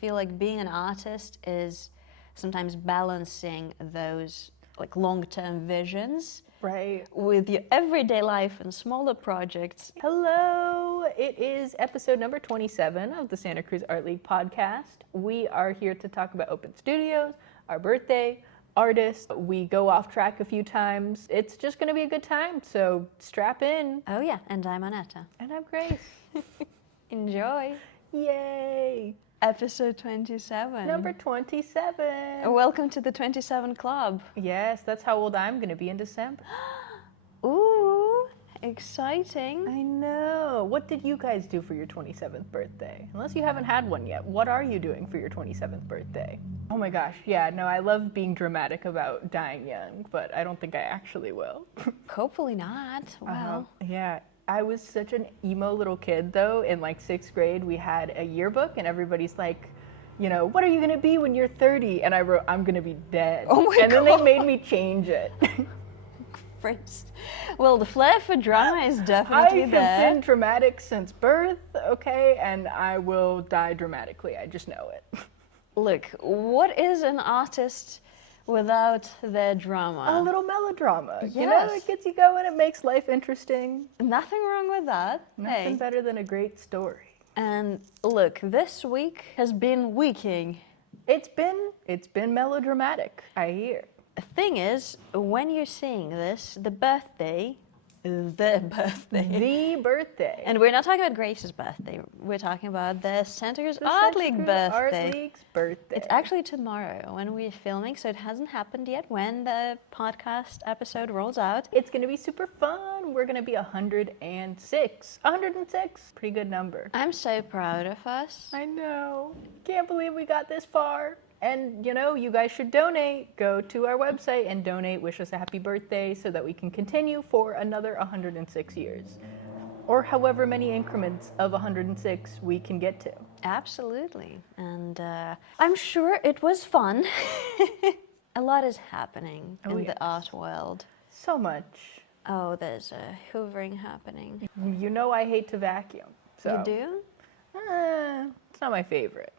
I feel like being an artist is sometimes balancing those like long-term visions right with your everyday life and smaller projects. Hello, it is episode number 27 of the Santa Cruz Art League podcast. We are here to talk about open studios, our birthday, artists. We go off track a few times. It's just going to be a good time, so strap in. Oh yeah, and I'm Anetta. And I'm Grace. Enjoy. Yay! Episode 27. Number 27. Welcome to the 27 Club. Yes, that's how old I'm going to be in December. Ooh, exciting. I know. What did you guys do for your 27th birthday? Unless you haven't had one yet, what are you doing for your 27th birthday? Oh my gosh, yeah, no, I love being dramatic about dying young, but I don't think I actually will. Hopefully not. Well, yeah. I was such an emo little kid, though. In like 6th grade, we had a yearbook, and everybody's like, you know, what are you going to be when you're 30? And I wrote, I'm going to be dead. Oh my And then God. they made me change it. Well, the flair for drama is definitely I have there. been dramatic since birth, okay? And I will die dramatically. I just know it. Look, what is an artist without their drama? A little melodrama. You know, Yes. it gets you going. It makes life interesting. Nothing wrong with that. Nothing Hey. better than a great story. And look, this week has been weeking. It's been melodramatic, I hear. The thing is, when you're seeing this, the birthday, The birthday. and we're not talking about Grace's birthday, we're talking about the Santa Cruz The Art Santa League Cruz birthday. Art League's birthday. It's actually tomorrow when we're filming, so it hasn't happened yet when the podcast episode rolls out. It's going to be super fun. We're going to be 106. 106. Pretty good number. I'm so proud of us. I know. Can't believe we got this far. And, you know, you guys should donate. Go to our website and donate. Wish us a happy birthday so that we can continue for another 106 years. Or however many increments of 106 we can get to. Absolutely. And I'm sure it was fun. A lot is happening in yes. the art world. So much. Oh, there's a hoovering happening. You know I hate to vacuum. So. You do? It's not my favorite.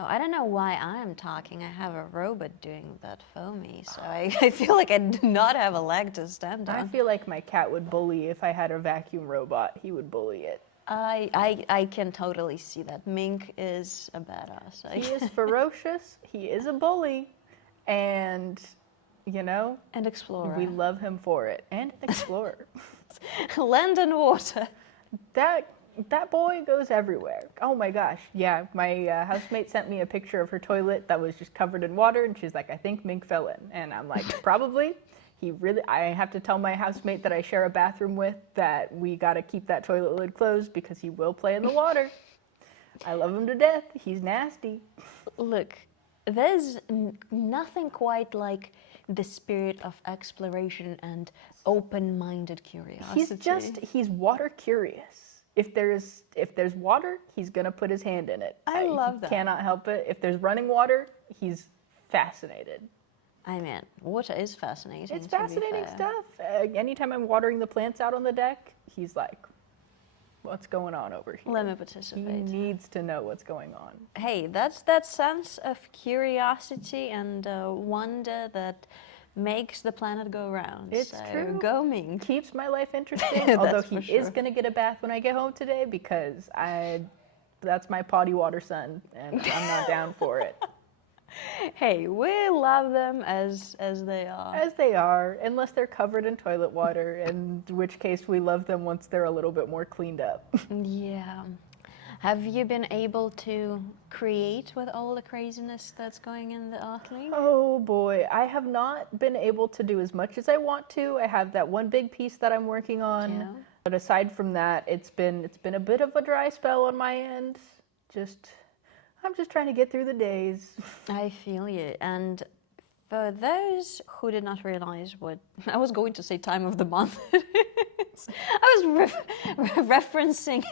Oh, I don't know why I'm talking. I have a robot doing that for me, so I feel like I do not have a leg to stand I on. feel like my cat would bully if I had a vacuum robot. He would bully it. I can totally see that. Mink is a badass. He is ferocious. He is a bully. And, you know, An explorer. we love him for it. And an explorer. Land and water. That boy goes everywhere. Oh my gosh. Yeah, my housemate sent me a picture of her toilet that was just covered in water, and she's like, I think Mink fell in. And I'm like, probably. I have to tell my housemate that I share a bathroom with that we got to keep that toilet lid closed because he will play in the water. I love him to death. He's nasty. Look, there's nothing quite like the spirit of exploration and open-minded curiosity. He's water curious. If there's water, he's gonna put his hand in it. I love he that. Cannot help it. If there's running water, he's fascinated. I mean, water is fascinating. It's to be fascinating fair. stuff. Anytime I'm watering the plants out on the deck, he's like, what's going on over here? Let me He participate. needs to know what's going on. Hey, that's that sense of curiosity and wonder that makes the planet go round. It's so true. Go Mink. Keeps my life interesting, That's although for he is sure. going to get a bath when I get home today because that's my potty water son, and I'm not down for it. Hey, we love them as they are. As they are, unless they're covered in toilet water, in which case we love them once they're a little bit more cleaned up. Yeah. Have you been able to create with all the craziness that's going in the Art League? Oh boy, I have not been able to do as much as I want to. I have that one big piece that I'm working on. Yeah. But aside from that, it's been a bit of a dry spell on my end. I'm just trying to get through the days. I feel you. And for those who did not realize what I was going to say time of the month. I was referencing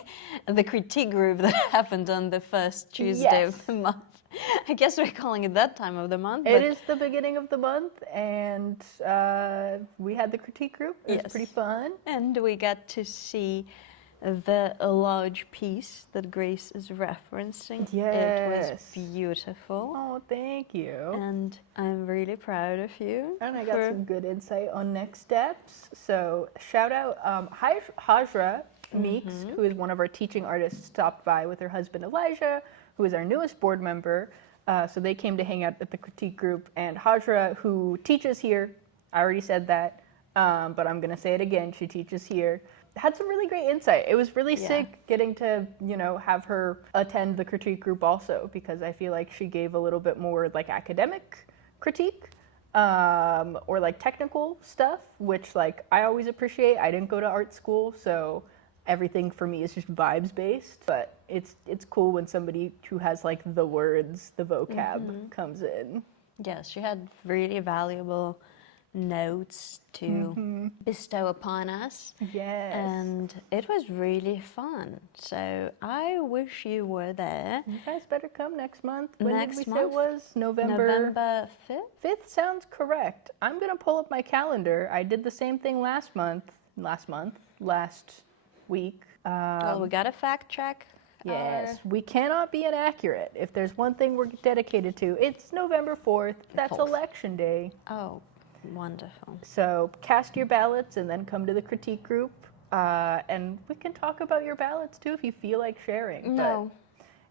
the critique group that happened on the first Tuesday of the month. I guess we're calling it that time of the month. It is the beginning of the month, and we had the critique group. It was pretty fun. And we got to see the large piece that Grace is referencing. It Yes. was beautiful. Oh, thank you. And I'm really proud of you. And I got for- some good insight on next steps. So shout out Hajra Meeks, who is one of our teaching artists, stopped by with her husband Elijah, who is our newest board member. So they came to hang out at the critique group. And Hajra, who teaches here, I already said that, but I'm going to say it again. She teaches here. Had some really great insight. It was really sick getting to, have her attend the critique group also, because I feel like she gave a little bit more like academic critique or like technical stuff, which like I always appreciate. I didn't go to art school, so everything for me is just vibes based, but it's cool when somebody who has like the words, the vocab comes in. Yes, she had really valuable notes to bestow upon us. Yes. And it was really fun. So I wish you were there. You guys better come next month. When Next did we say it month? was? November 5th? 5th sounds correct. I'm going to pull up my calendar. I did the same thing last week. Well, we got to fact check. Yes, we cannot be inaccurate. If there's one thing we're dedicated to, it's November 4th. That's 4th. election day. Oh, wonderful. So cast your ballots and then come to the critique group. And we can talk about your ballots too if you feel like sharing. No.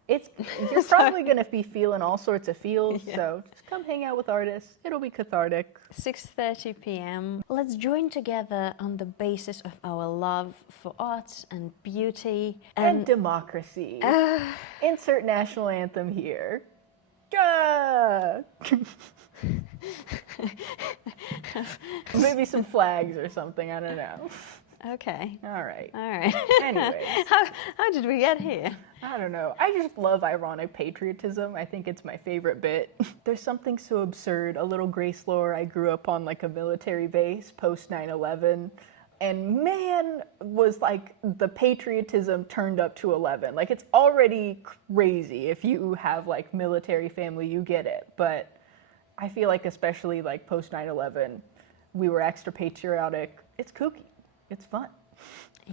But you're probably going to be feeling all sorts of feels. So just come hang out with artists. It'll be cathartic. 6:30 p.m. Let's join together on the basis of our love for arts and beauty And democracy. Insert national anthem here. Maybe some flags or something. I don't know. Okay. All right. All right. Anyways. How did we get here? I don't know. I just love ironic patriotism. I think it's my favorite bit. There's something so absurd. A little Grace lore. I grew up on like a military base post 9/11. And man, was like the patriotism turned up to 11. Like it's already crazy. If you have like military family, you get it. But I feel like especially like post 9/11, we were extra patriotic. It's kooky. It's fun.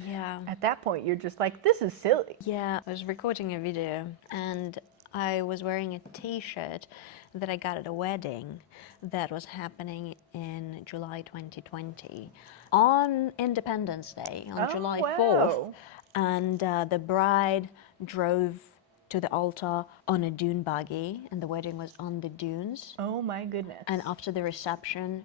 Yeah. At that point, you're just like, this is silly. Yeah. I was recording a video and I was wearing a t-shirt that I got at a wedding that was happening in July 2020 on Independence Day, on July 4th. And the bride drove to the altar on a dune buggy, and the wedding was on the dunes. Oh my goodness. And after the reception,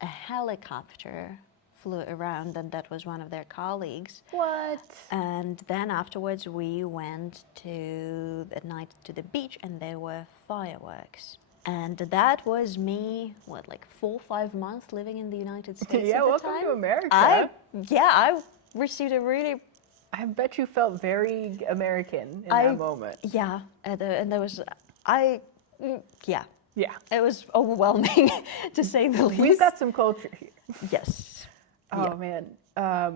a helicopter flew around, and that was one of their colleagues. What? And then afterwards, we went at night to the beach, and there were fireworks. And that was me, like 4 or 5 months living in the United States Yeah, at the welcome time. to America. I received a really, I bet you felt very American in that moment. yeah, and there was, yeah, Yeah. it was overwhelming to say the least. We've got some culture here. Yes. Oh man.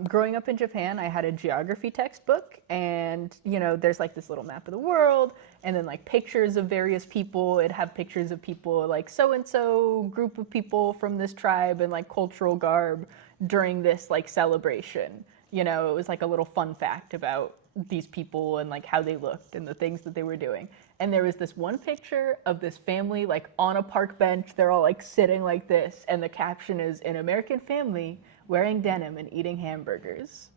Growing up in Japan, I had a geography textbook, and there's like this little map of the world, and then like pictures of various people. It'd have pictures of people like so and so group of people from this tribe and like cultural garb during this like celebration. It was like a little fun fact about these people and like how they looked and the things that they were doing. And there was this one picture of this family like on a park bench. They're all like sitting like this, and the caption is "An American family wearing denim and eating hamburgers."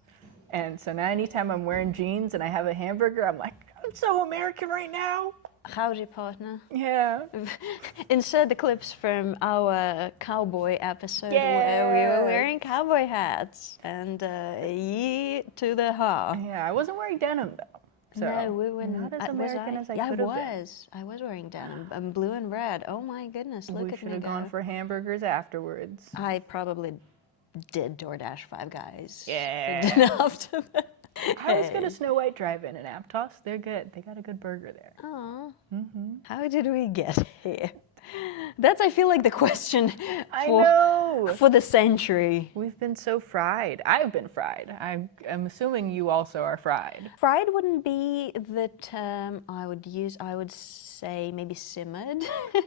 And so now anytime I'm wearing jeans and I have a hamburger, I'm like, I'm so American right now. Howdy, partner. Yeah. Insert the clips from our cowboy episode where we were wearing cowboy hats and ye to the ha. Yeah, I wasn't wearing denim though. So No, we were not as American as I yeah, could have been. I was wearing denim, blue and red. Oh my goodness, look We at should me have go. gone for hamburgers afterwards. I probably did DoorDash Five Guys. Yeah. After that. I was gonna Snow White Drive-In in Aptos. They're good. They got a good burger there. Oh, how did we get here? That's, I feel like, the question I know. for the century. We've been so fried. I've been fried. I'm assuming you also are fried. Fried wouldn't be the term I would use. I would say maybe simmered.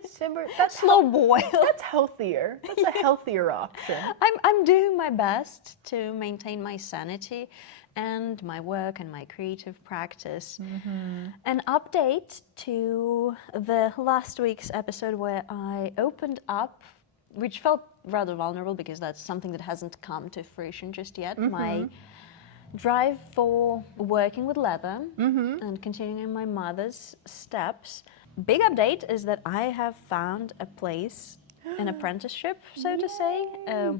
Simmer. That's Slow boil. That's healthier. That's a healthier option. I'm doing my best to maintain my sanity and my work and my creative practice. An update to the last week's episode where I opened up, which felt rather vulnerable because that's something that hasn't come to fruition just yet. My drive for working with leather and continuing in my mother's steps. Big update is that I have found a place, an apprenticeship, so to say,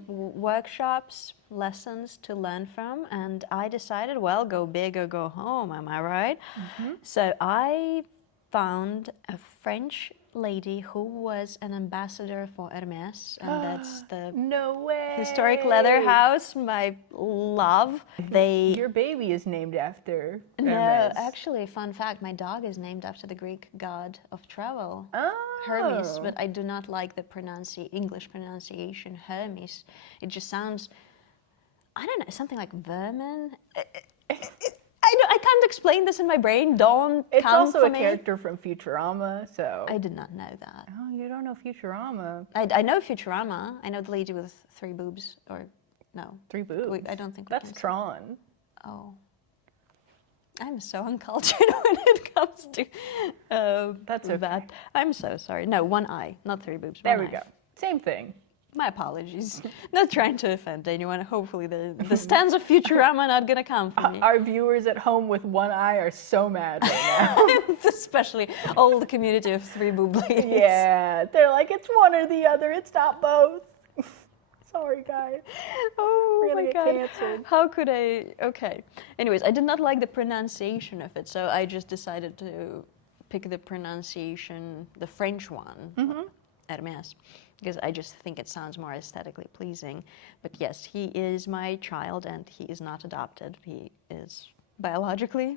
workshops, lessons to learn from, and I decided, well, go big or go home, am I right? So I found a French lady who was an ambassador for Hermès, and that's the No way. historic leather house, my love. Your baby is named after No, Hermes. actually, fun fact, my dog is named after the Greek god of travel, Oh. Hermes, but I do not like the English pronunciation, Hermes. It just sounds, I don't know, something like vermin. I can't explain this in my brain. Don't It's come also for a me. character from Futurama, so. I did not know that. Oh, you don't know Futurama. I know Futurama. I know the lady with 3 boobs, or no. 3 boobs. Wait, I don't think we That's can say- Tron. Oh. I'm so uncultured when it comes to That's okay. that. I'm so sorry. No, 1 eye, not 3 boobs. There 1 we eye. go. Same thing. My apologies. Not trying to offend anyone. Hopefully the stands of Futurama are not going to come for me. Our viewers at home with 1 eye are so mad right now. Especially all the community of 3 boob ladies. Yeah, they're like, it's one or the other, it's not both. Sorry, guys. Oh We're gonna my get god. canceled. How could I? Okay. Anyways, I did not like the pronunciation of it, so I just decided to pick the pronunciation, the French one, Hermès, because I just think it sounds more aesthetically pleasing. But yes, he is my child and he is not adopted. He is biologically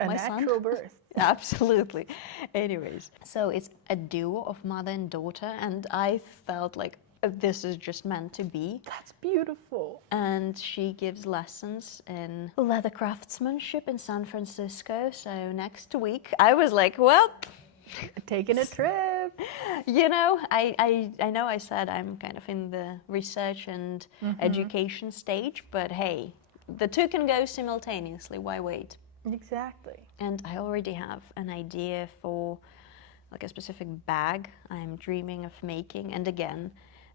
A my son. natural birth. Absolutely. Anyways, so it's a duo of mother and daughter, and I felt like this is just meant to be. That's beautiful. And she gives lessons in leather craftsmanship in San Francisco. So next week, I was like, well, Taking a trip. you know, I know I said I'm kind of in the research and education stage, but hey, the two can go simultaneously. Why wait? Exactly. And I already have an idea for like a specific bag I'm dreaming of making. And again,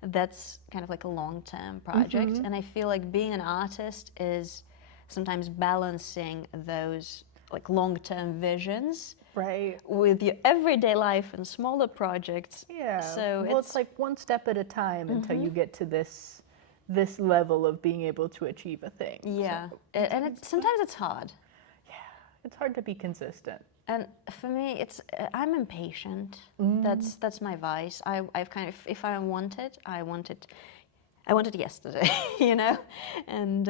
that's kind of like a long-term project. And I feel like being an artist is sometimes balancing those like long-term visions Right. with your everyday life and smaller projects. Yeah. So well, it's like one step at a time until you get to this level of being able to achieve a thing. Yeah, So, and sometimes it's hard. it's hard to be consistent. And for me, I'm impatient. That's my vice. I've kind of, if I want it, I want it yesterday, you know. And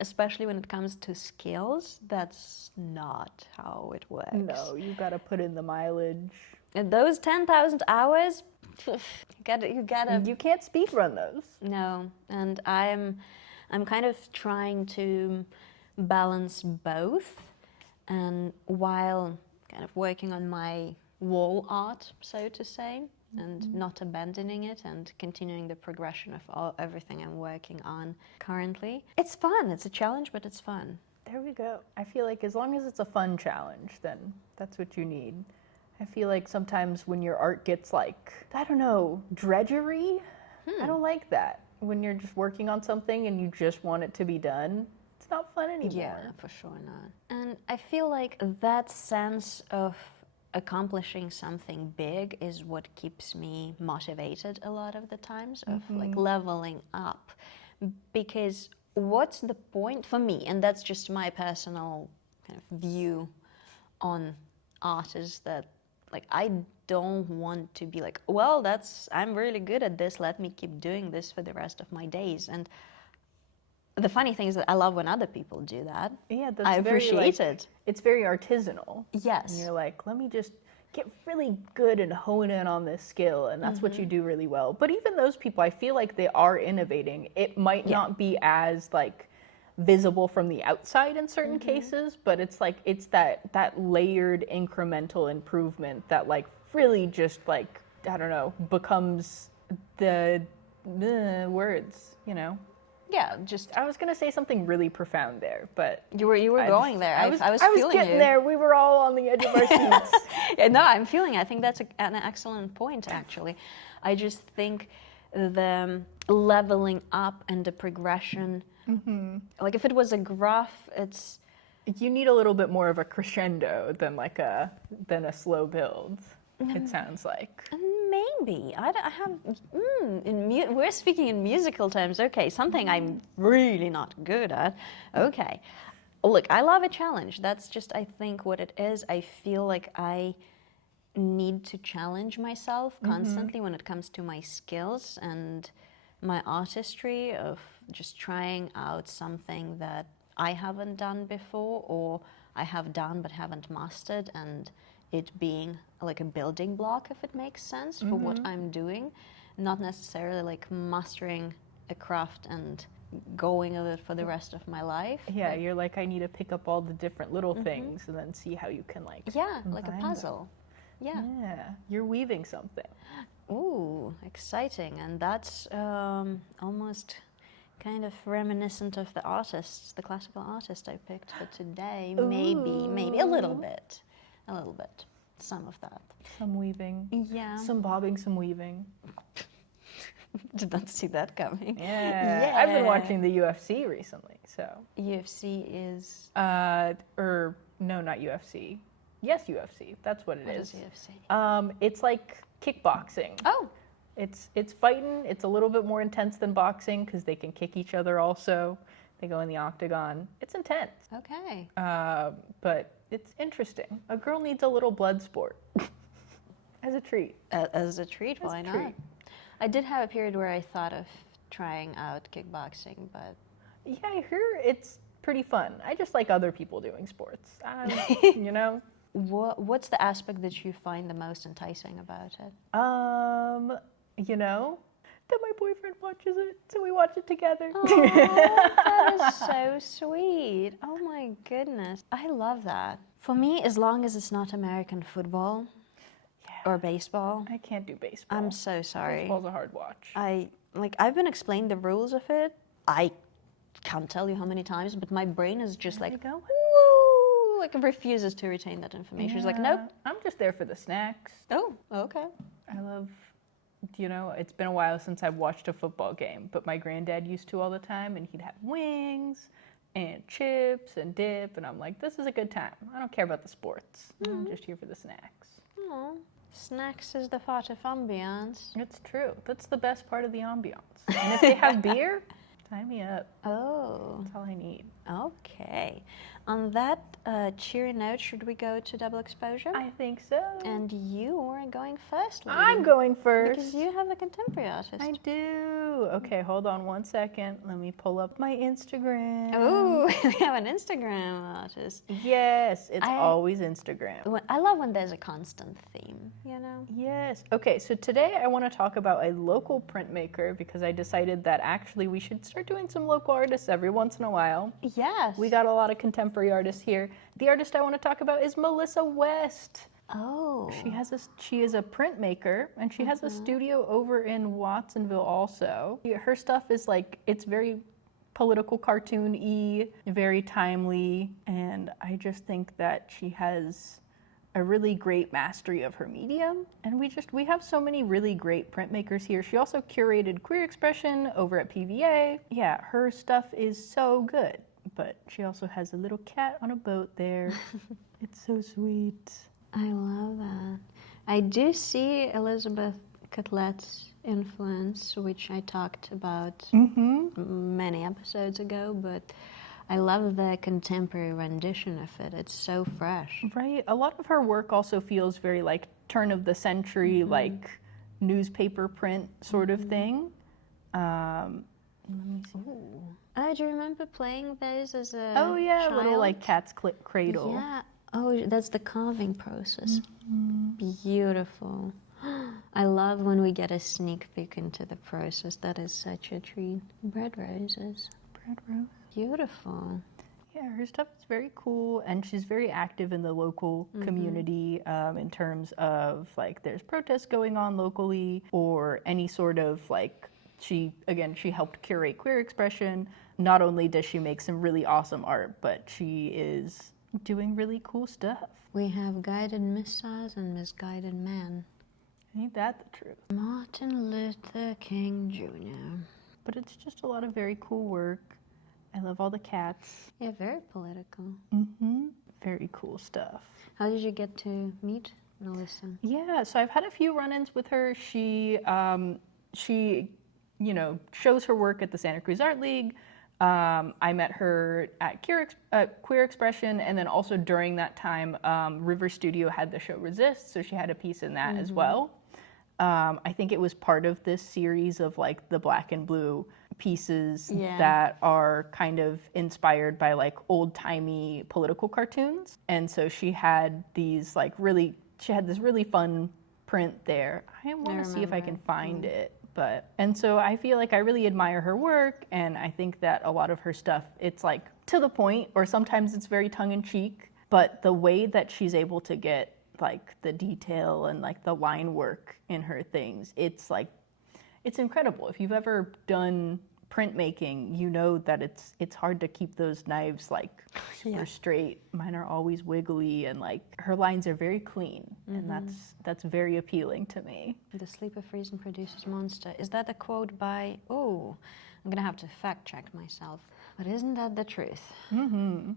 especially when it comes to skills, that's not how it works. No, you got to put in the mileage. And those 10,000 hours, you gotta. You can't speed run those. No, and I'm kind of trying to balance both, and while kind of working on my wall art, so to say, and not abandoning it and continuing the progression of everything I'm working on currently. It's fun. It's a challenge, but it's fun. There we go. I feel like as long as it's a fun challenge, then that's what you need. I feel like sometimes when your art gets like, I don't know, drudgery, I don't like that. When you're just working on something and you just want it to be done, it's not fun anymore. Yeah, for sure not. And I feel like that sense of accomplishing something big is what keeps me motivated a lot of the times, of like leveling up. Because what's the point for me, and that's just my personal kind of view on art, is that like I don't want to be like, well, I'm really good at this, let me keep doing this for the rest of my days. And the funny thing is that I love when other people do that. Yeah, that's I very, appreciate like, it. It's very artisanal. Yes. And you're like, let me just get really good and hone in on this skill, and that's what you do really well. But even those people, I feel like they are innovating. It might not be as like visible from the outside in certain cases, but it's like it's that layered incremental improvement that like really just like, I don't know, becomes the words, you know. Yeah, just I was gonna say something really profound there, but you were going there. I was feeling getting you. there. We were all on the edge of our seats. Yeah, no, I'm feeling. I think that's an excellent point. Actually, I just think the leveling up and the progression. Like if it was a graph, it's You need a little bit more of a crescendo than a slow build. It sounds like. maybe I have. We're speaking in musical terms. Okay, something I'm really not good at. Okay, look, I love a challenge. That's just I think what it is. I feel like I need to challenge myself constantly when it comes to my skills and my artistry of just trying out something that I haven't done before or I have done but haven't mastered, and it being like a building block, if it makes sense, for what I'm doing, not necessarily like mastering a craft and going with it for the rest of my life. Yeah, you're like, I need to pick up all the different little things and then see how you can like. Yeah, like a combine puzzle. Yeah. them. Yeah, you're weaving something. Ooh, exciting. And that's almost kind of reminiscent of the artists, the classical artist I picked for today. Maybe a little bit. Some of that. Some weaving. Yeah. Some bobbing, some weaving. Did not see that coming. Yeah. I've been watching the UFC recently, so. UFC is... No, not UFC. Yes, UFC. That's what it What is. is UFC? It's like kickboxing. Oh, It's fighting. It's a little bit more intense than boxing because they can kick each other also. They go in the octagon. It's intense. okay. But it's interesting. A girl needs a little blood sport as a treat. As a treat, why a not? treat. I did have a period where I thought of trying out kickboxing, but Yeah, I hear it's pretty fun. I just like other people doing sports. You know? what's the aspect that you find the most enticing about it? You know, that my boyfriend watches it, so we watch it together. Oh, that is so sweet. Oh my goodness. I love that. For me, as long as it's not American football or baseball, I can't do baseball. I'm so sorry. Baseball's a hard watch. I've been explained the rules of it. I can't tell you how many times, but my brain is just like, go. woo, like it refuses to retain that information. It's like, nope. I'm just there for the snacks. Oh, okay. I love, it's been a while since I've watched a football game, but my granddad used to all the time, and he'd have wings and chips and dip, and I'm like, this is a good time. I don't care about the sports. I'm just here for the snacks. Oh, snacks is the part of ambiance. It's true. That's the best part of the ambiance. And if they have beer, sign me up. Oh, That's all I need. okay. On that cheery note, should we go to double exposure? I think so. And you are going first, lady. I'm going first. Because you have the contemporary artist. I do. Okay, hold on one second. Let me pull up my Instagram. Oh, we have an Instagram artist. Yes, it's always Instagram. I love when there's a constant theme, you know? Yes. Okay, so today I want to talk about a local printmaker because I decided that actually we should start doing some local artists every once in a while. Yes. We got a lot of contemporary artists here. The artist I want to talk about is Melissa West. Oh. She is a printmaker, and she has a studio over in Watsonville also. Her stuff is like, it's very political cartoon-y, very timely, and I just think that she has a really great mastery of her medium. And we have so many really great printmakers here. She also curated Queer Expression over at PVA. Yeah, her stuff is so good. But she also has a little cat on a boat there. It's so sweet. I love that. I do see Elizabeth Cotlet's influence, which I talked about many episodes ago, but I love the contemporary rendition of it. It's so fresh. Right. A lot of her work also feels very like turn of the century, like newspaper print sort of thing. Let me see. Ooh. Do you remember playing those as a child? Little like cat's cradle. Yeah. Oh, that's the carving process. Beautiful. I love when we get a sneak peek into the process. That is such a treat. Bread roses. Bread rose. Beautiful. Yeah, her stuff is very cool, and she's very active in the local community in terms of like there's protests going on locally or any sort of like She helped curate Queer Expression. Not only does she make some really awesome art, but she is doing really cool stuff. We have guided missiles and misguided man. Ain't that the truth? Martin Luther King Jr. But it's just a lot of very cool work. I love all the cats. Yeah, very political. Very cool stuff. How did you get to meet Melissa? Yeah, so I've had a few run-ins with her. She shows her work at the Santa Cruz Art League. I met her at Queer Expression, and then also during that time, River Studio had the show Resist, so she had a piece in that as well. I think it was part of this series of like the black and blue pieces that are kind of inspired by like old-timey political cartoons. And so she had these like she had this really fun print there. I want to see if I can find it. And so I feel like I really admire her work, and I think that a lot of her stuff, it's like to the point, or sometimes it's very tongue-in-cheek, but the way that she's able to get like the detail and like the line work in her things, it's incredible. If you've ever done printmaking, you know that it's hard to keep those knives like super straight. Mine are always wiggly, and like her lines are very clean, and that's very appealing to me. The sleeper freezes and produces monster. Is that a quote by? Oh, I'm gonna have to fact check myself. But isn't that the truth? And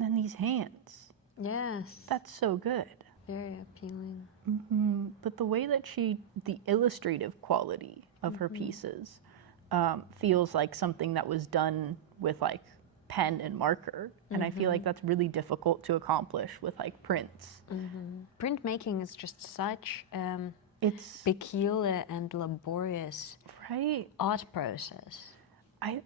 then these hands. Yes. That's so good. Very appealing. But the way that the illustrative quality of her pieces feels like something that was done with like pen and marker, and I feel like that's really difficult to accomplish with like prints. Printmaking is just such It's peculiar and laborious art process.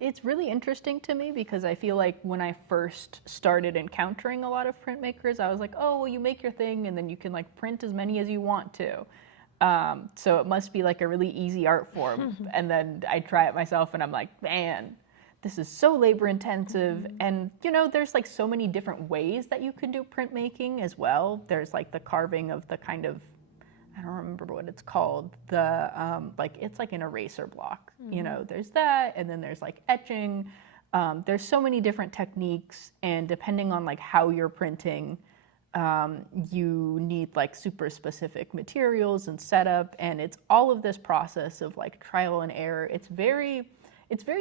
It's really interesting to me because I feel like when I first started encountering a lot of printmakers, I was like, oh, well, you make your thing and then you can like print as many as you want to. So it must be like a really easy art form. And then I try it myself and I'm like, man, this is so labor intensive. And there's like so many different ways that you can do printmaking as well. There's like the carving of the kind of, I don't remember what it's called. It's like an eraser block, there's that. And then there's like etching. There's so many different techniques. And depending on like how you're printing, you need like super specific materials and setup, and it's all of this process of like trial and error. It's very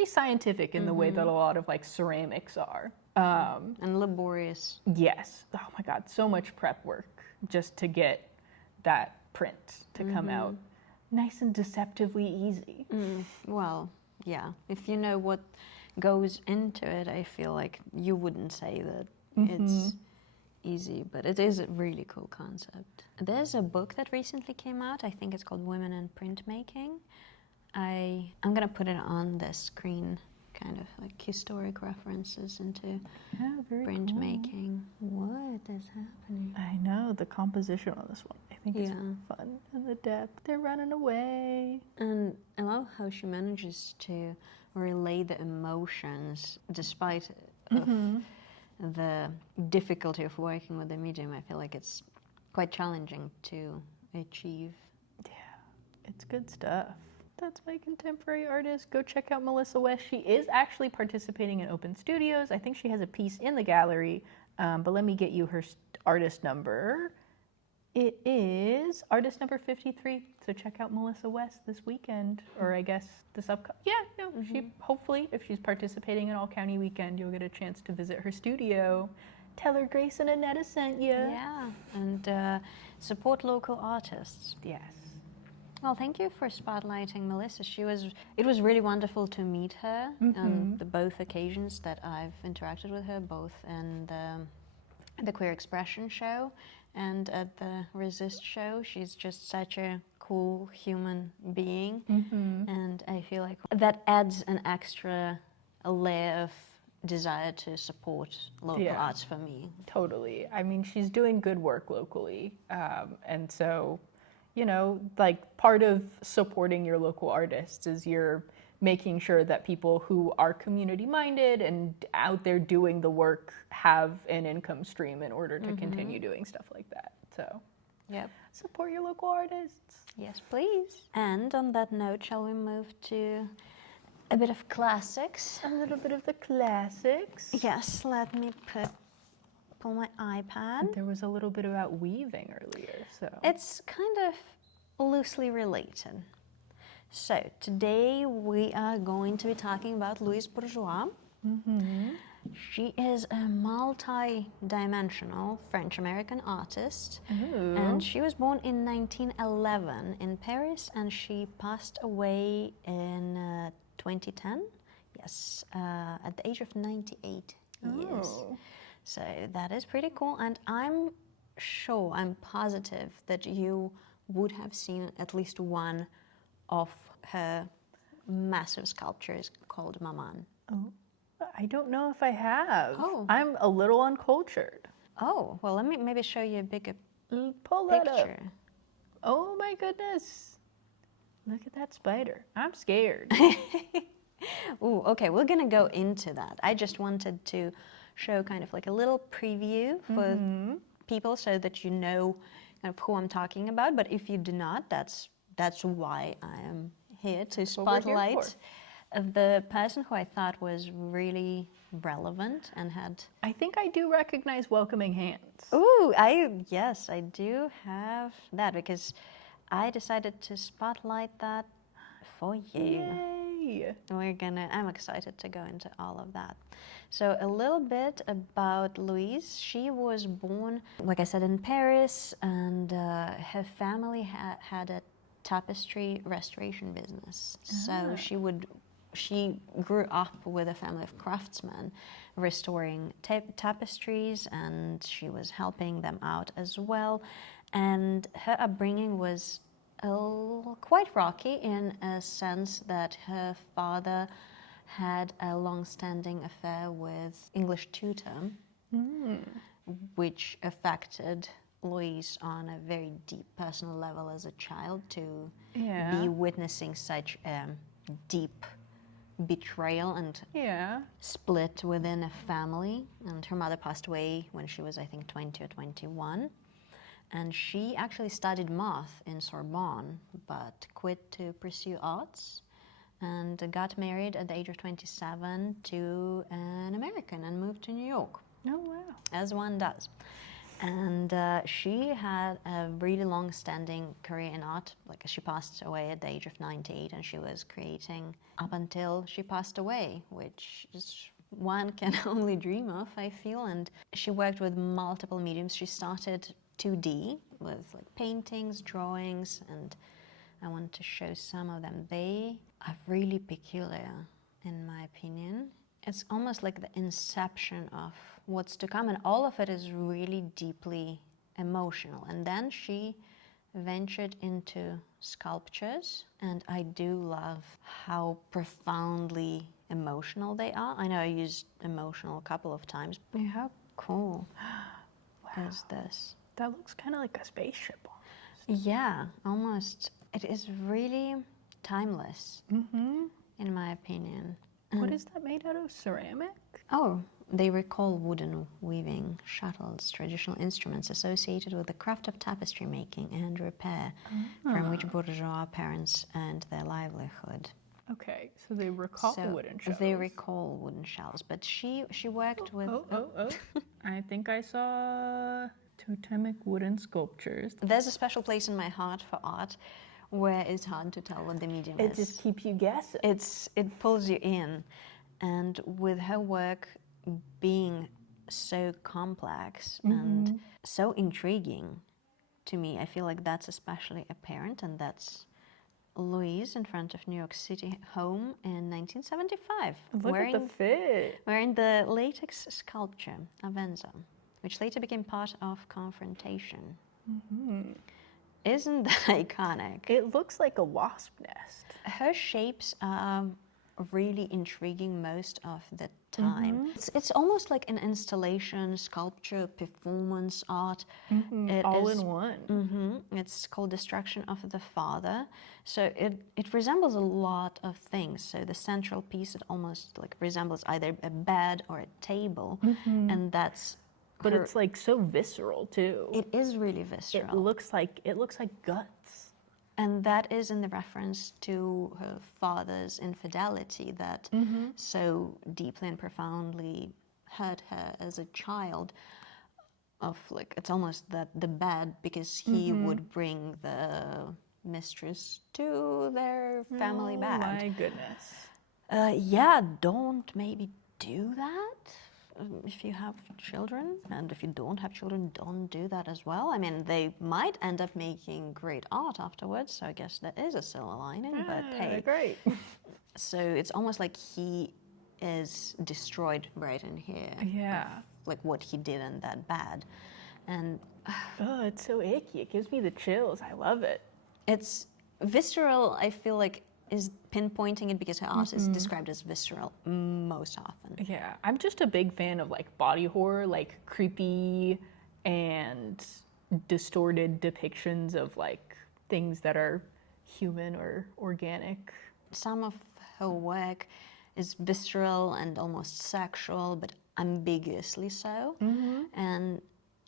scientific in the way that a lot of like ceramics are. And laborious. Yes. Oh my God, so much prep work just to get that print to come out nice and deceptively easy. Well, yeah. If you know what goes into it, I feel like you wouldn't say that it's easy, but it is a really cool concept. There's a book that recently came out. I think it's called Women in Printmaking. I'm gonna put it on the screen, kind of like historic references into printmaking. Cool. What is happening? I know, the composition on this one, I think is fun, and the depth. They're running away. And I love how she manages to relay the emotions despite the difficulty of working with the medium. I feel like it's quite challenging to achieve. Yeah, it's good stuff. That's my contemporary artist. Go check out Melissa West. She is actually participating in open studios. I think she has a piece in the gallery, but let me get you her artist number. It is artist number 53. So check out Melissa West this weekend, or I guess this upcoming. She hopefully, if she's participating in All County Weekend, you'll get a chance to visit her studio. Tell her Grace and Anetta sent you. Yeah, and support local artists. Yes. Well, thank you for spotlighting Melissa. It was really wonderful to meet her on both occasions that I've interacted with her, both in the Queer Expression show and at the Resist show. She's just such a cool human being, and I feel like that adds an extra layer of desire to support local arts for me. Totally. I mean, she's doing good work locally, and so, like part of supporting your local artists is you're making sure that people who are community-minded and out there doing the work have an income stream in order to continue doing stuff like that. So Yep. Support your local artists. Yes, please. And on that note, shall we move to a bit of classics? A little bit of the classics. Yes, let me pull my iPad. There was a little bit about weaving earlier, so. It's kind of loosely related. So today we are going to be talking about Louise Bourgeois. She is a multi-dimensional French-American artist. And she was born in 1911 in Paris, and she passed away in 2010. Yes, at the age of 98 years. So that is pretty cool, and I'm positive that you would have seen at least one of her massive sculptures called Maman. Oh, I don't know if I have. Oh. I'm a little uncultured. Oh, well, let me maybe show you a bigger Pull that up. picture. Oh my goodness. Look at that spider. I'm scared. Ooh, okay, we're gonna go into that. I just wanted to show kind of like a little preview for people so that you know kind of who I'm talking about. But if you do not, that's why I am here to spotlight the person who I thought was really relevant and had. I think I do recognize Welcoming Hands. Ooh, yes, I do have that because I decided to spotlight that for you. Yay! I'm excited to go into all of that. So a little bit about Louise. She was born, like I said, in Paris, and her family had a tapestry restoration business. So she grew up with a family of craftsmen restoring tapestries, and she was helping them out as well. And her upbringing was quite rocky in a sense that her father had a long-standing affair with English tutor, which affected Louise on a very deep personal level as a child to be witnessing such a deep betrayal and split within a family. And her mother passed away when she was, I think, 20 or 21. And she actually studied math in Sorbonne, but quit to pursue arts and got married at the age of 27 to an American and moved to New York. Oh, wow. As one does. And she had a really long-standing career in art. Like, she passed away at the age of 98, and she was creating up until she passed away, which is one can only dream of, I feel. And she worked with multiple mediums. She started 2D with like paintings, drawings, and I want to show some of them. They are really peculiar, in my opinion. It's almost like the inception of what's to come, and all of it is really deeply emotional. And then she ventured into sculptures, and I do love how profoundly emotional they are. I know I used emotional a couple of times, but how cool is this? That looks kind of like a spaceship almost. Yeah, almost. It is really timeless, in my opinion. What is that made out of? Ceramic? Oh, they recall wooden weaving shuttles, traditional instruments associated with the craft of tapestry making and repair, from which bourgeois parents earned their livelihood. Okay, so they recall wooden shells. They recall wooden shells, but she worked with... I think I saw totemic wooden sculptures. There's a special place in my heart for art where it's hard to tell what the medium is. It just keeps you guessing. It pulls you in. And with her work being so complex and so intriguing to me, I feel like that's especially apparent, and that's Louise in front of New York City home in 1975. Look at the fit. Wearing the latex sculpture, Avenza, which later became part of Confrontation. Isn't that iconic? It looks like a wasp nest. Her shapes are really intriguing most of the time. It's almost like an installation, sculpture, performance art. All in one. It's called Destruction of the Father. So it resembles a lot of things. So the central piece, it almost like resembles either a bed or a table, and that's But it's like so visceral too. It is really It visceral. looks like guts. And that is in the reference to her father's infidelity that so deeply and profoundly hurt her as a child. Of like, it's almost that the bed, because he would bring the mistress to their family bed. Oh my goodness. Yeah, don't maybe do that if you have children, and if you don't have children, don't do that as well. I mean, they might end up making great art afterwards, so I guess there is a silver lining, but hey. Great. So it's almost like he is destroyed right in here. Yeah. Like what he did in that bed. And Oh, it's so icky. It gives me the chills. I love it. it's visceral, I feel like, is pinpointing it because her art is described as visceral most often. Yeah, I'm just a big fan of like body horror, like creepy and distorted depictions of like things that are human or organic. Some of her work is visceral and almost sexual, but ambiguously so. And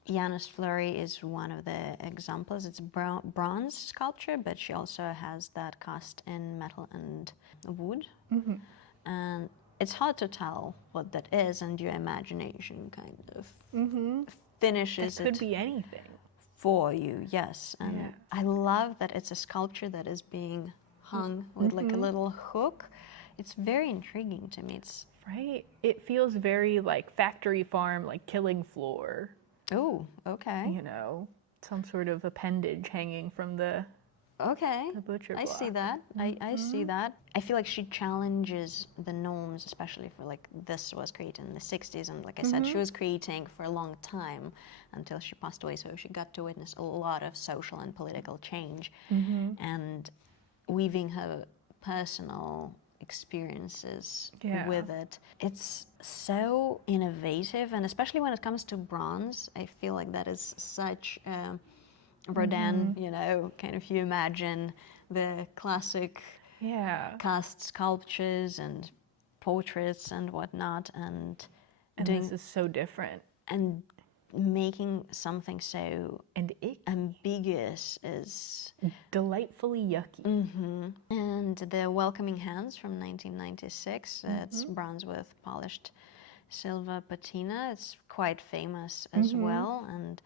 Janus Fleury is one of the examples. It's bronze sculpture, but she also has that cast in metal and wood. And it's hard to tell what that is, and your imagination kind of finishes It could it be anything. for you, yes. And Yeah. I love that it's a sculpture that is being hung with like a little hook. It's very intriguing to me. It's Right? It feels very like factory farm, like killing floor, oh, okay. you know, some sort of appendage hanging from the Okay. butcher I see block. that. I see that. I feel like she challenges the norms, especially for like this was created in the 60s. And like I said, she was creating for a long time until she passed away. So she got to witness a lot of social and political change. And weaving her personal experiences Yeah. with it. It's so innovative. And especially when it comes to bronze, I feel like that is such Rodin, you know, kind of you imagine the classic Yeah. cast sculptures and portraits and whatnot, and And doing this is so different. and making something so And icky. ambiguous is Delightfully yucky. and the Welcoming Hands from 1996. It's bronze with polished silver patina. It's quite famous as well, and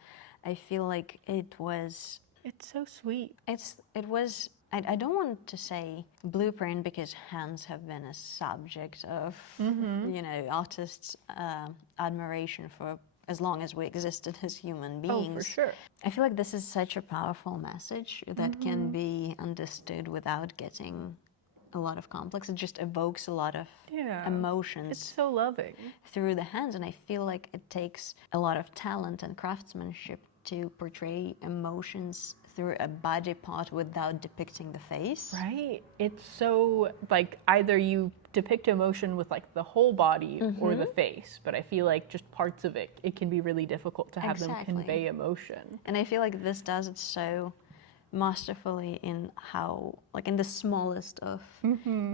I feel like it was. It's so sweet. It was. I don't want to say blueprint because hands have been a subject of you know artists' admiration for as long as we existed as human beings. Oh, for sure. I feel like this is such a powerful message that can be understood without getting a lot of complex. It just evokes a lot of Yeah. emotions It's so loving. through the hands, and I feel like it takes a lot of talent and craftsmanship to portray emotions through a body part without depicting the face. Right? It's so like either you depict emotion with like the whole body or the face, but I feel like just parts of it, it can be really difficult to have them Exactly. convey emotion. And I feel like this does it so masterfully in how, like in the smallest of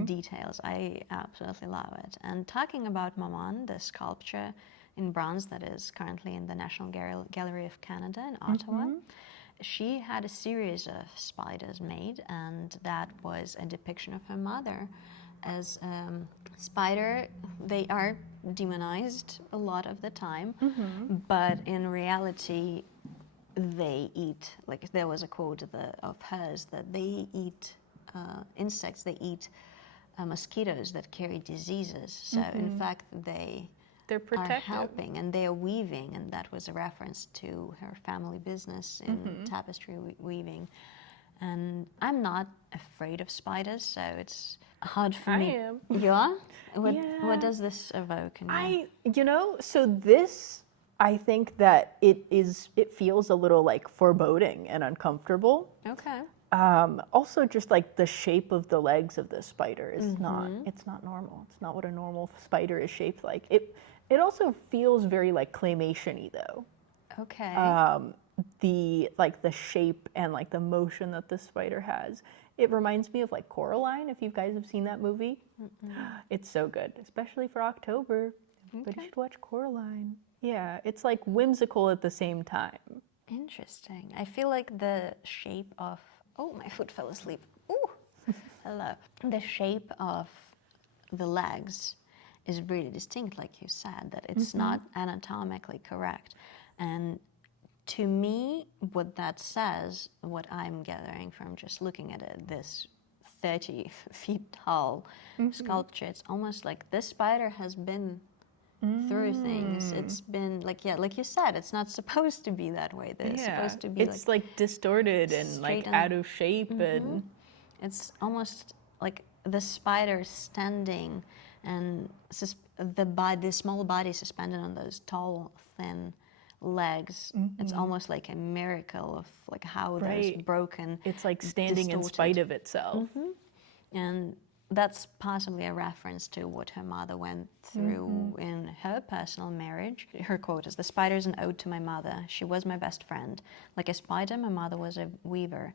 details. I absolutely love it. And talking about Maman, the sculpture in bronze that is currently in the National Gallery of Canada in Ottawa, she had a series of spiders made, and that was a depiction of her mother as spider. They are demonized a lot of the time, but in reality, they eat, like there was a quote of hers that they eat insects, they eat mosquitoes that carry diseases. So in fact, They're are protective. helping and they are weaving, and that was a reference to her family business in tapestry weaving. And I'm not afraid of spiders, so it's hard for me. I am. You are? Yeah. What does this evoke in you? So this, I think that it feels a little like foreboding and uncomfortable. Okay. Also, just like the shape of the legs of the spider is it's not normal. It's not what a normal spider is shaped like. It also feels very like claymation-y though. Okay. The shape and like the motion that the spider has. It reminds me of like Coraline, if you guys have seen that movie. It's so good, especially for October. But you should watch Coraline. Yeah, it's like whimsical at the same time. Interesting. I feel like the shape of... Oh, my foot fell asleep. Ooh, hello. The shape of the legs is really distinct, like you said, that it's not anatomically correct. And to me, what that says, what I'm gathering from just looking at it, this 30 feet tall sculpture, it's almost like this spider has been through things. It's been like, yeah, like you said, it's not supposed to be that way. They're supposed to be it's like distorted and like out of shape, and it's almost like the spider standing and the small body suspended on those tall, thin legs. It's almost like a miracle of like how those broken. It's like standing in spite of itself. And that's possibly a reference to what her mother went through in her personal marriage. Her quote is, "The spider is an ode to my mother. She was my best friend. Like a spider, my mother was a weaver.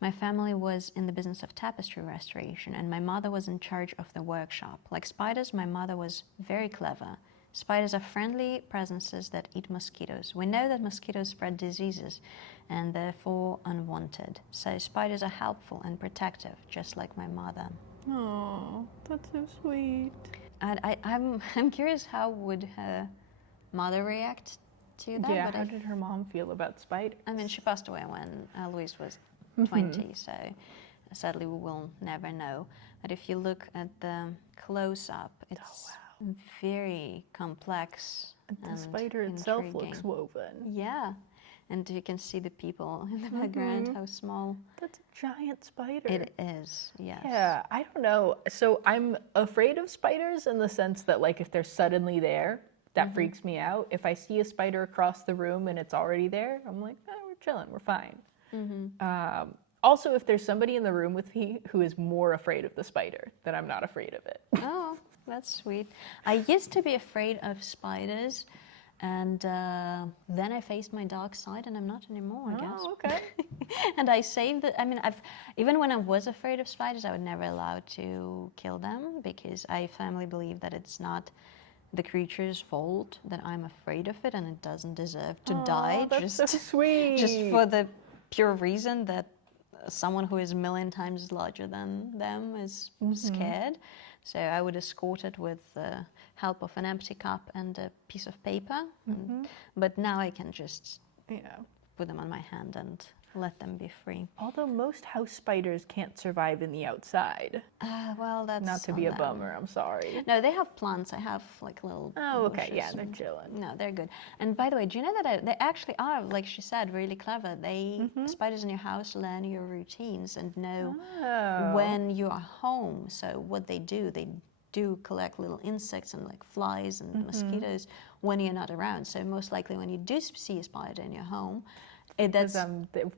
My family was in the business of tapestry restoration, and my mother was in charge of the workshop. Like spiders, my mother was very clever. Spiders are friendly presences that eat mosquitoes. We know that mosquitoes spread diseases and therefore unwanted. So spiders are helpful and protective, just like my mother." Oh, that's so sweet. I'm curious, how would her mother react to that? Yeah, but how did her mom feel about spiders? I mean, she passed away when Louise was 20, so sadly we will never know. But if you look at the close-up, it's very complex. The spider itself intriguing. looks woven. Yeah, and you can see the people in the background, how small. That's a giant spider. It is, yes. Yeah, I don't know. So I'm afraid of spiders in the sense that, like, if they're suddenly there, that freaks me out. If I see a spider across the room and it's already there, I'm like, oh, we're chilling, we're fine. Also, if there's somebody in the room with me who is more afraid of the spider, then I'm not afraid of it. Oh, that's sweet. I used to be afraid of spiders, and then I faced my dark side, and I'm not anymore, I guess. Oh, okay. And I saved it. I mean, even when I was afraid of spiders, I would never allow to kill them, because I firmly believe that it's not the creature's fault that I'm afraid of it, and it doesn't deserve to die. That's so sweet. Just for the pure reason that someone who is a million times larger than them is scared. So I would escort it with the help of an empty cup and a piece of paper. But now I can just put them on my hand and let them be free. Although most house spiders can't survive in the outside. Well, that's Not to be a bummer, I'm sorry. No, they have plants. I have like little okay, bushes. yeah, they're chilling. No, they're good. And by the way, do you know that they actually are, like she said, really clever. They spiders in your house learn your routines and know when you are home. So what they do collect little insects and like flies and mosquitoes when you're not around. So most likely when you do see a spider in your home, that's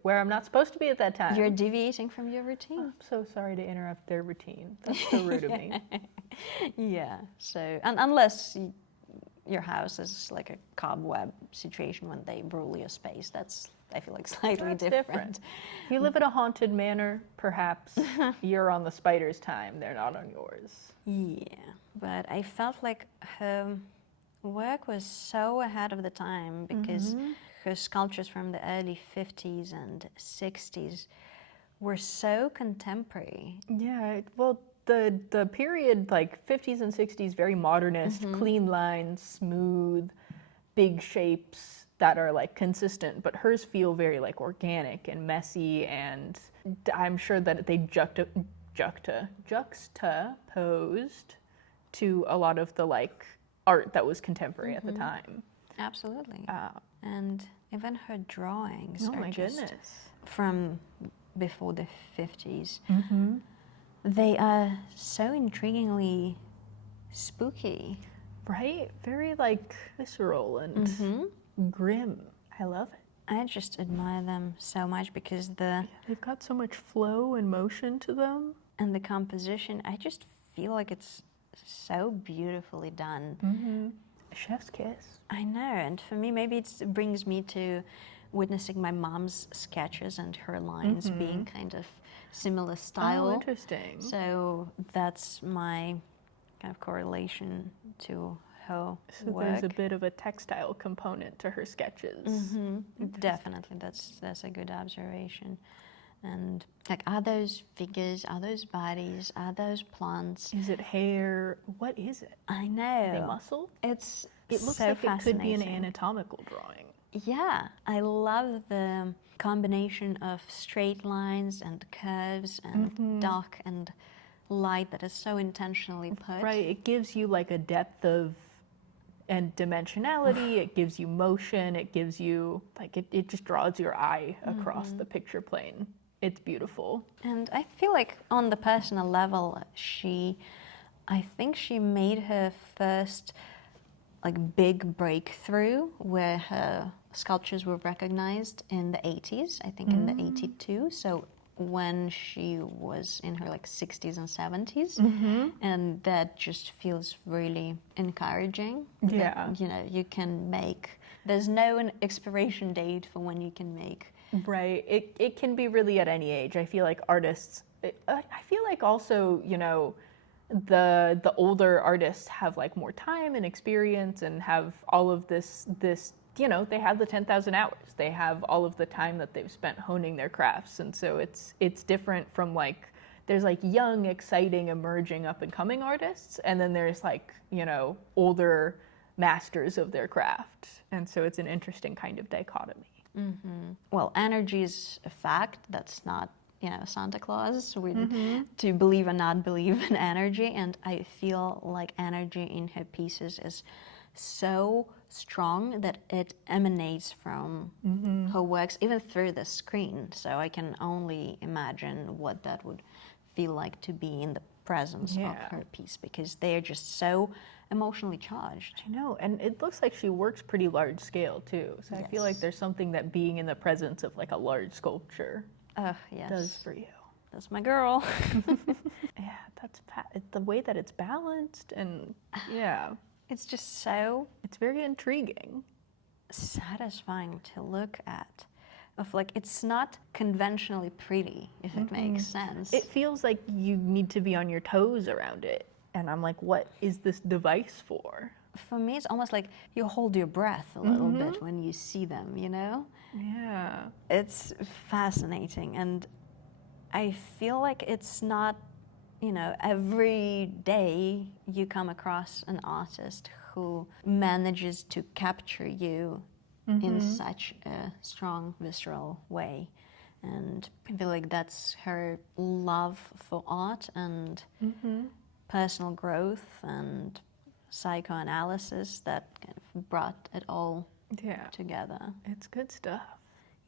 where I'm not supposed to be at that time. You're deviating from your routine. I'm so sorry to interrupt their routine. That's so rude of me. Yeah. So, unless your house is like a cobweb situation when they rule your space, that's, I feel like, slightly different. If you live in a haunted manor, perhaps you're on the spider's time. They're not on yours. Yeah. But I felt like her work was so ahead of the time, because her sculptures from the early 50s and 60s were so contemporary. Yeah, well, the period, like 50s and 60s, very modernist, clean lines, smooth, big shapes that are like consistent, but hers feel very like organic and messy, and I'm sure that they juxtaposed to a lot of the like art that was contemporary at the time. Absolutely. And even her drawings are just goodness. From before the 50s. They are so intriguingly spooky. Right? Very like visceral and grim. I love it. I just admire them so much because they've got so much flow and motion to them. And the composition, I just feel like it's so beautifully done. Chef's kiss. I know, and for me, maybe it brings me to witnessing my mom's sketches and her lines being kind of similar style. Oh, interesting. So that's my kind of correlation to her So work. there's a bit of a textile component to her sketches. Definitely, that's a good observation. And like, are those figures? Are those bodies? Are those plants? Is it hair? What is it? I Are they know. muscle? It's It looks so like it could be an fascinating. anatomical drawing. Yeah, I love the combination of straight lines and curves and dark and light that is so intentionally put. Right, it gives you like a depth of and dimensionality, it gives you motion, it gives you like it just draws your eye across the picture plane. It's beautiful. And I feel like on the personal level, I think she made her first like big breakthrough where her sculptures were recognized in the 80s, I think in the 82. So when she was in her like 60s and 70s. And that just feels really encouraging. Yeah. That, you know, you can make, there's no expiration date for when you can make. Right. It can be really at any age. I feel like artists, I feel like also, you know, the older artists have like more time and experience and have all of this, you know, they have the 10,000 hours. They have all of the time that they've spent honing their crafts. And so it's different from like, there's like young, exciting, emerging up and coming artists. And then there's like, you know, older masters of their craft. And so it's an interesting kind of dichotomy. Well, energy is a fact. That's not, you know, Santa Claus. To believe or not believe in energy. And I feel like energy in her pieces is so strong that it emanates from her works, even through the screen. So I can only imagine what that would feel like to be in the presence of her piece, because they're just so emotionally charged. I know, and it looks like she works pretty large scale too. So I feel like there's something that being in the presence of like a large sculpture Yes. does for you. That's my girl. Yeah, that's the way that it's balanced, and yeah, It's just so it's very intriguing. satisfying to look at. Of like, it's not conventionally pretty, if it makes sense. It feels like you need to be on your toes around it, and I'm like, what is this device for? For me, it's almost like you hold your breath a little bit when you see them, you know? Yeah. It's fascinating, and I feel like it's not, you know, every day you come across an artist who manages to capture you in such a strong, visceral way. And I feel like that's her love for art and personal growth and psychoanalysis that kind of brought it all together. It's good stuff.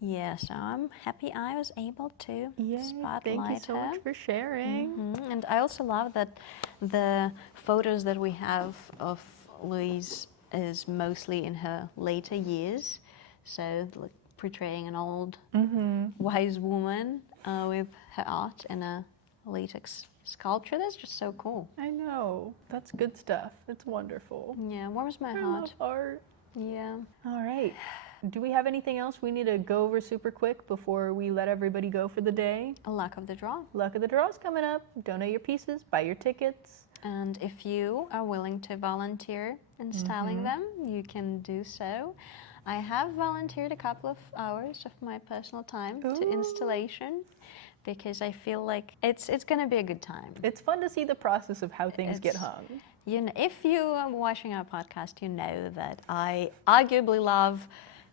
Yeah, so I'm happy I was able to spotlight Thank you so her. much for sharing. And I also love that the photos that we have of Louise is mostly in her later years, so like portraying an old wise woman with her art in a latex sculpture. That's just so cool. I know. That's good stuff. It's wonderful. Yeah, warms my I heart. love art. Yeah. All right. Do we have anything else we need to go over super quick before we let everybody go for the day? A luck of the draw. Luck of the Draw's coming up. Donate your pieces, buy your tickets. And if you are willing to volunteer in styling them, you can do so. I have volunteered a couple of hours of my personal time to installation because I feel like it's going to be a good time. It's fun to see the process of how things get hung. You know, if you are watching our podcast, you know that I arguably love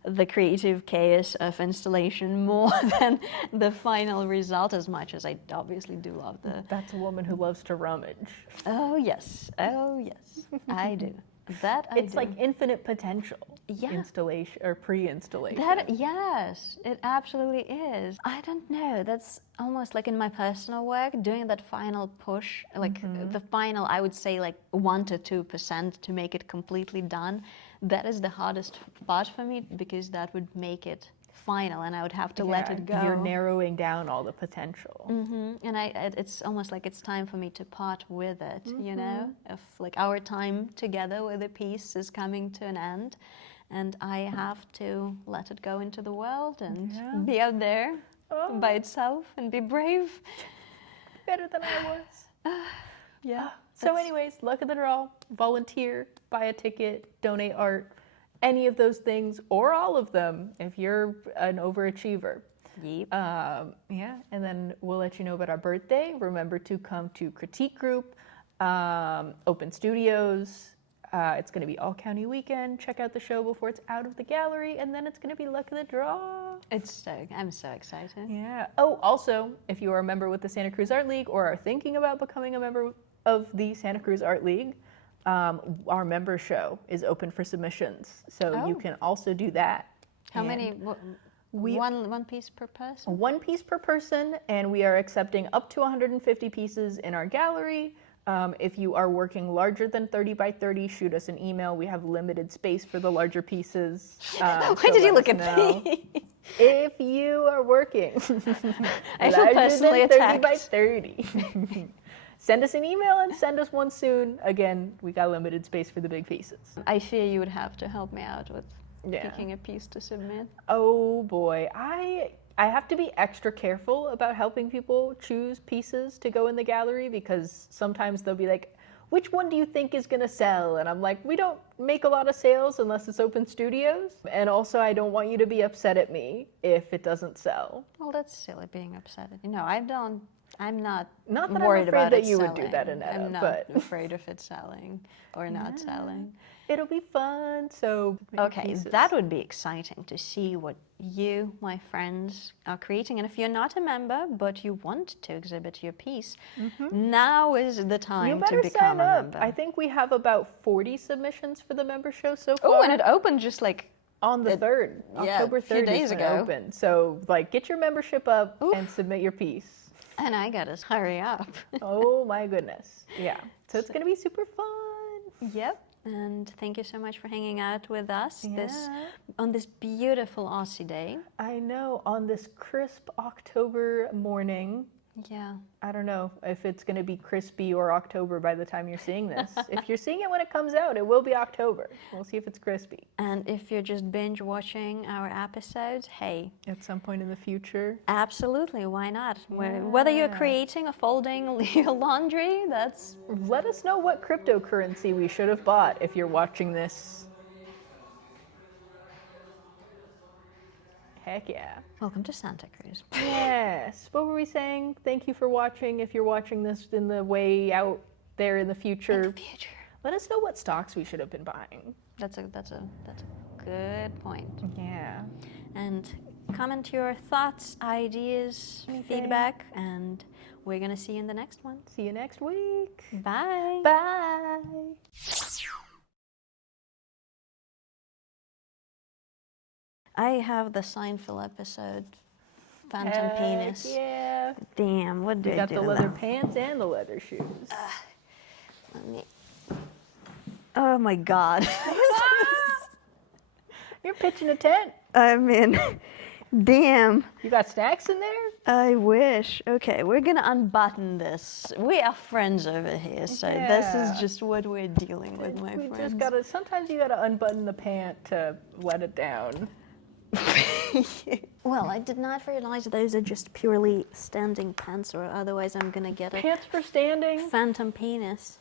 the creative chaos of installation more than the final result, as much as I obviously do love the... That's a woman who loves to rummage. Oh yes, I do. That I It's do. like infinite potential. Yeah. Installation or pre-installation. Yes, it absolutely is. I don't know, that's almost like in my personal work, doing that final push, like the final, I would say like 1 to 2% to make it completely done. That is the hardest part for me, because that would make it final and I would have to let it go. You're narrowing down all the potential. And it's almost like it's time for me to part with it, you know? If like our time together with a piece is coming to an end, and I have to let it go into the world and be out there by itself and be brave. Better than I was. Yeah. So anyways, luck of the draw, volunteer, buy a ticket, donate art, any of those things, or all of them if you're an overachiever. Yep. Yeah, and then we'll let you know about our birthday. Remember to come to Critique Group, Open Studios. It's going to be all county weekend. Check out the show before it's out of the gallery, and then it's going to be luck of the draw. I'm so excited. Yeah. Oh, also, if you are a member with the Santa Cruz Art League or are thinking about becoming a member of the Santa Cruz Art League, our member show is open for submissions, so you can also do that. How many? One piece per person? One piece per person, and we are accepting up to 150 pieces in our gallery. If you are working larger than 30 by 30, shoot us an email. We have limited space for the larger pieces. Why did you look at me? If you are working I feel personally larger than 30 attacked. by 30, send us an email and send us one soon. Again, we got limited space for the big pieces. I fear you would have to help me out with picking a piece to submit. Oh boy, I have to be extra careful about helping people choose pieces to go in the gallery because sometimes they'll be like, which one do you think is gonna sell? And I'm like, we don't make a lot of sales unless it's open studios. And also I don't want you to be upset at me if it doesn't sell. Well, that's silly being upset at you. No, I'm not Not that worried I'm afraid about that it you selling. would do that, Anetta, I'm not but afraid of it selling or not selling. It'll be fun, so Okay, pieces. that would be exciting to see what you, my friends, are creating. And if you're not a member, but you want to exhibit your piece, now is the time You to better become sign a up. member. I think we have about 40 submissions for the member show so far. Oh, and it opened just like on the 3rd, yeah, October a 3rd few days is when ago. it opened. So like get your membership up Oof. and submit your piece. and I gotta hurry up. Oh my goodness. Yeah. So it's gonna be super fun. Yep. And thank you so much for hanging out with us Yeah. on this beautiful Aussie day. I know, on this crisp October morning. Yeah. I don't know if it's going to be crispy or October by the time you're seeing this. If you're seeing it when it comes out, it will be October. We'll see if it's crispy. And if you're just binge watching our episodes, hey, At some point in the future. absolutely, why not? Whether you're Yeah. creating or folding your laundry, that's Let us know what cryptocurrency we should have bought if you're watching this. Heck yeah. welcome to Santa Cruz. Yes. What were we saying? Thank you for watching. If you're watching this in the way out there in the future, Future. let us know what stocks we should have been buying. That's a good point. Yeah. And comment your thoughts, ideas, feedback, and we're gonna see you in the next one. See you next week. Bye. Bye. I have the Seinfeld episode, Phantom Heck Penis. Yeah. Damn, what did We I got do the to leather them? pants and the leather shoes. Let me- Oh my god. You're pitching a tent. I mean, damn. You got snacks in there? I wish. Okay, we're gonna unbutton this. We are friends over here, so this Yeah. is just what we're dealing with, my We friends. just gotta, sometimes you gotta unbutton the pant to let it down. Well, I did not realize those are just purely standing pants, or otherwise I'm gonna get a Pants for standing? phantom penis.